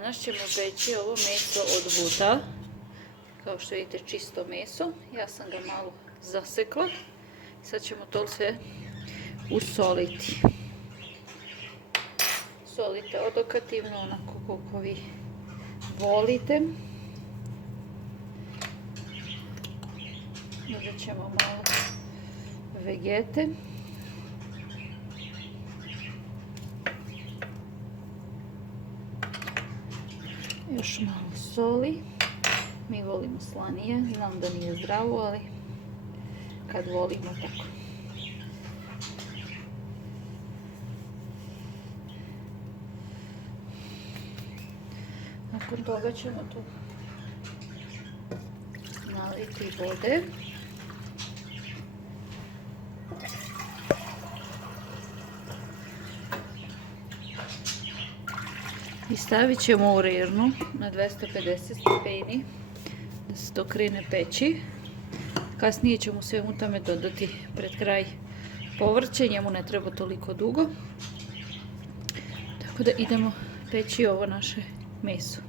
Danas ćemo peći ovo meso od buta. Kao što vidite, čisto meso. Ja sam ga malo zasekla. Sad ćemo to sve usoliti. Solite odokativno, onako koliko vi volite. Dodat ćemo malo vegete. Još malo soli. Mi volimo slanije, znam da nije zdravo, ali kad volimo tako. Nakon toga ćemo tu naliti vode. I stavit ćemo u rernu na 250 stepeni da se to krene peći. Kasnije ćemo svemu tome dodati pred kraj povrće, njemu ne treba toliko dugo. Tako da idemo peći ovo naše meso.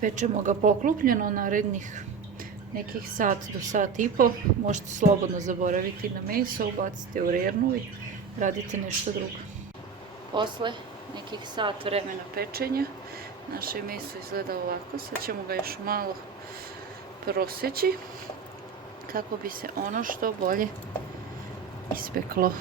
Pečemo ga poklupljeno narednih nekih sat do sat i po. Možete slobodno zaboraviti na meso, ubacite u rernu i radite nešto drugo. Posle nekih sat vremena pečenja naše meso izgleda ovako. Sad ćemo ga još malo prosjeći kako bi se ono što bolje ispeklo.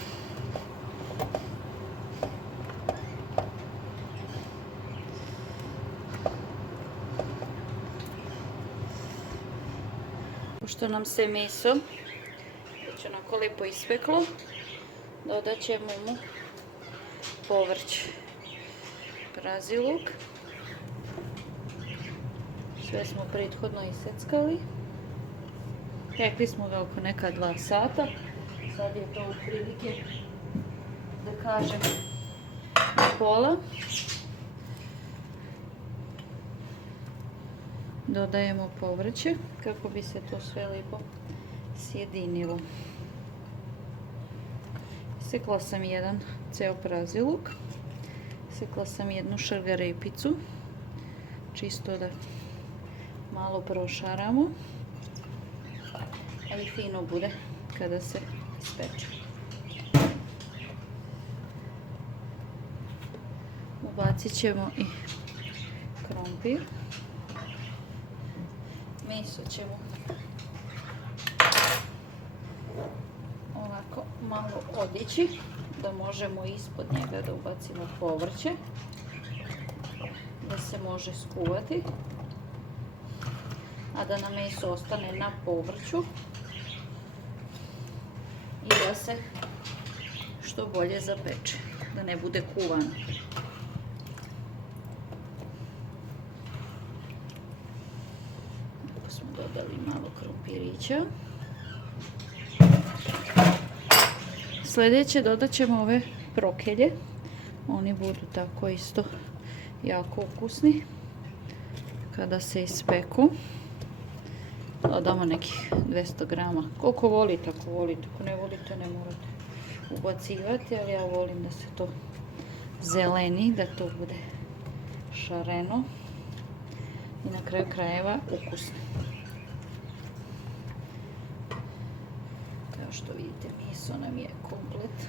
Pošto nam se meso već onako lijepo ispeklo, dodat ćemo mu povrće. Prazi luk. Sve smo prethodno iseckali. Pekli smo ga oko neka 2 sata. Sad je to otprilike, da kažem, pola. Dodajemo povrće kako bi se to sve lijepo sjedinilo. Isekla sam jedan ceo prazi luk. Isekla sam jednu šargarepicu, čisto da malo prošaramo, ali fino bude kada se ispeče. Ubacit ćemo i krompir. Meso ćemo ovako malo odići, da možemo ispod njega da ubacimo povrće, da se može skuvati, a da nam meso ostane na povrću i da se što bolje zapeče, da ne bude kuvano. Ako smo dodali malo krompirića. Sljedeće dodat ćemo ove brokelje. Oni budu tako isto jako ukusni. Kada se ispeku, dodamo nekih 200 grama. Koliko volite, ako volite. Ako ne volite, ne morate ubacivati, ali ja volim da se to zeleni, da to bude šareno i na kraju krajeva ukusno. Kao što vidite, meso nam je komplet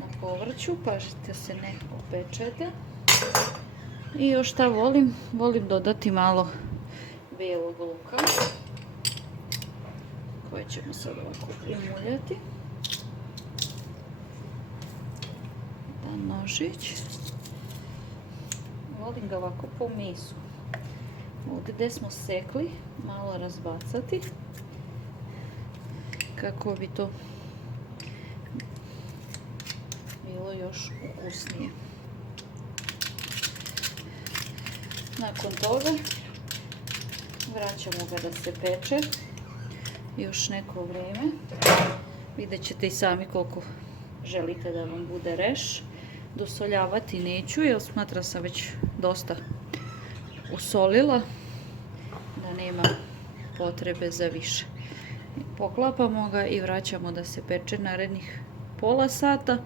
na povrću, pažite se ne opečete. I još šta volim? Volim dodati malo bijelog luka koje ćemo sad ovako umuljati. Da nožić. Volim ga ovako po mesu. Ovdje gdje smo sekli malo razbacati kako bi to bilo još ukusnije. Nakon toga vraćamo ga da se peče još neko vrijeme. Vidjet ćete i sami koliko želite da vam bude reš. Dosoljavati neću jer smatram sam već dosta usolila, da nema potrebe za više. Poklapamo ga i vraćamo da se peče narednih pola sata,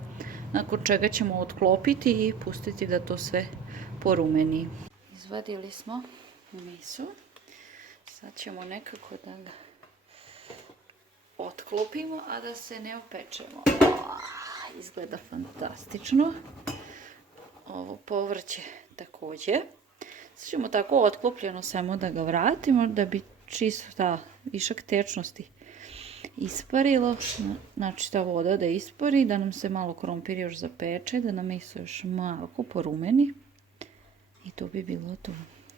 nakon čega ćemo otklopiti i pustiti da to sve porumeni. Izvadili smo meso. Sad ćemo nekako da ga otklopimo, a da se ne opečemo. Izgleda fantastično. Ovo povrće također. Sad ćemo tako otklopljeno samo da ga vratimo, da bi čisto ta višak tečnosti isparilo. Znači ta voda da ispari, da nam se malo krompir još zapeče, da nam meso još malo porumeni. I to bi bilo to.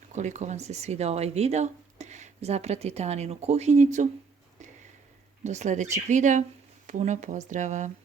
Koliko vam se svidao ovaj video, zapratite Aninu kuhinjicu. Do sljedećeg videa, puno pozdrava!